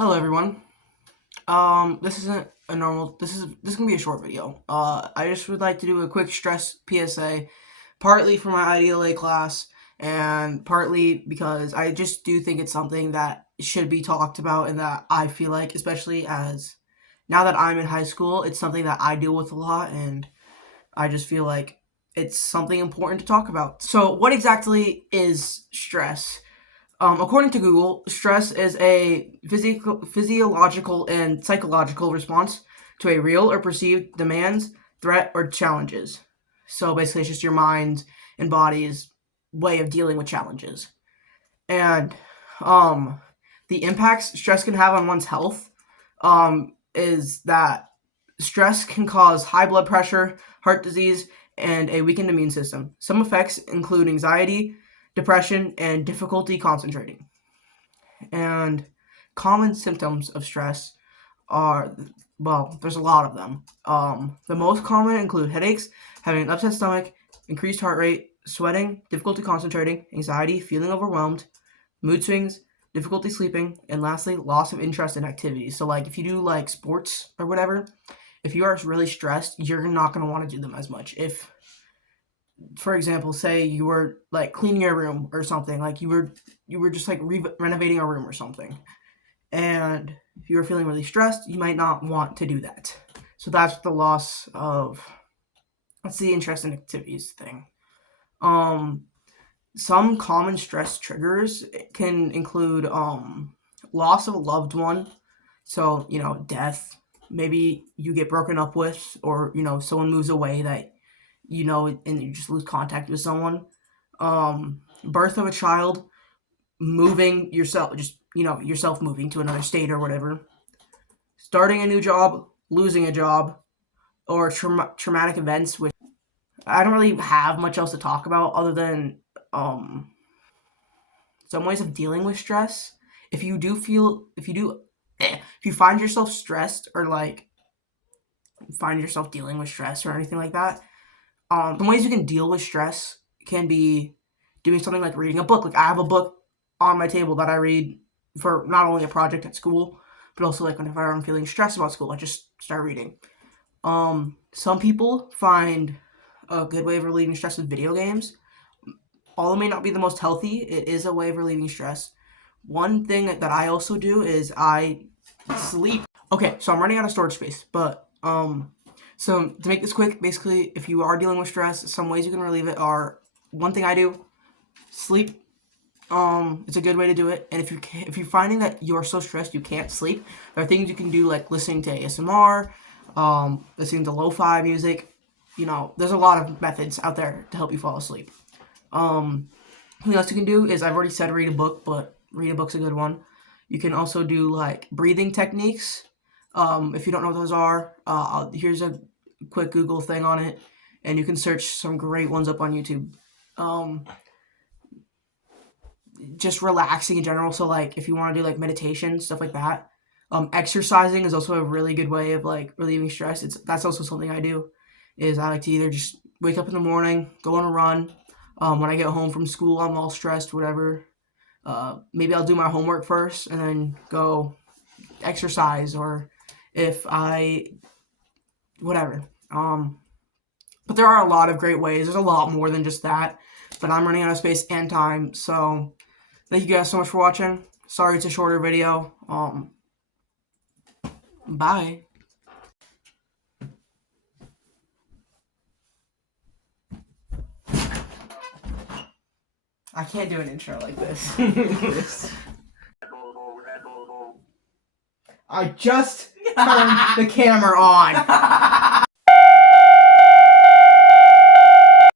Hello everyone. This isn't a normal. This is gonna be a short video. I just would like to do a quick stress PSA, partly for my IDLA class, and partly because I just do think it's something that should be talked about, and that I feel like, especially as now that I'm in high school, it's something that I deal with a lot, and I just feel like it's something important to talk about. So, what exactly is stress? According to Google, stress is a physiological and psychological response to a real or perceived demands, threat, or challenges. So basically, it's just your mind and body's way of dealing with challenges. And the impacts stress can have on one's health is that stress can cause high blood pressure, heart disease, and a weakened immune system. Some effects include anxiety, depression, and difficulty concentrating. And common symptoms of stress are, well, there's a lot of them. The most common include headaches, having an upset stomach, increased heart rate, sweating, difficulty concentrating, anxiety, feeling overwhelmed, mood swings, difficulty sleeping, and lastly, loss of interest in activities. So, like, if you do like sports or whatever, if you are really stressed, you're not going to want to do them as much. If, for example, say you were like cleaning your room or something, like you were just like renovating a room or something, and if you were feeling really stressed, you might not want to do that. So that's the loss of, that's the interest in activities thing. Um, some common stress triggers can include loss of a loved one, so death. Maybe you get broken up with, or someone moves away that and you just lose contact with someone. Birth of a child, moving yourself, just yourself moving to another state or whatever, starting a new job, losing a job, or traumatic events. Which I don't really have much else to talk about other than some ways of dealing with stress. If you do feel, if you find yourself stressed, or like find yourself dealing with stress or anything like that, the ways you can deal with stress can be doing something like reading a book. Like, I have a book on my table that I read for not only a project at school, but also like whenever I'm feeling stressed about school, I just start reading. Some people find a good way of relieving stress with video games. Although it may not be the most healthy, it is a way of relieving stress. One thing that I also do is I sleep. Okay, so I'm running out of storage space, but so to make this quick, basically, if you are dealing with stress, some ways you can relieve it are, one thing I do, sleep. It's a good way to do it. And if you're finding that you're so stressed you can't sleep, there are things you can do, like listening to ASMR, listening to lo-fi music. There's a lot of methods out there to help you fall asleep. Something else you can do is, I've already said read a book, but read a book's a good one. You can also do like breathing techniques. If you don't know what those are, here's a quick Google thing on it, and you can search some great ones up on YouTube. Just relaxing in general. So like if you want to do like meditation, stuff like that. Exercising is also a really good way of like relieving stress. That's also something I do. Is I like to either just wake up in the morning, go on a run. When I get home from school, I'm all stressed, whatever. Maybe I'll do my homework first and then go exercise, or if I, whatever. But there are a lot of great ways. There's a lot more than just that. But I'm running out of space and time, so thank you guys so much for watching. Sorry it's a shorter video. Bye. I can't do an intro like this. I just turned the camera on.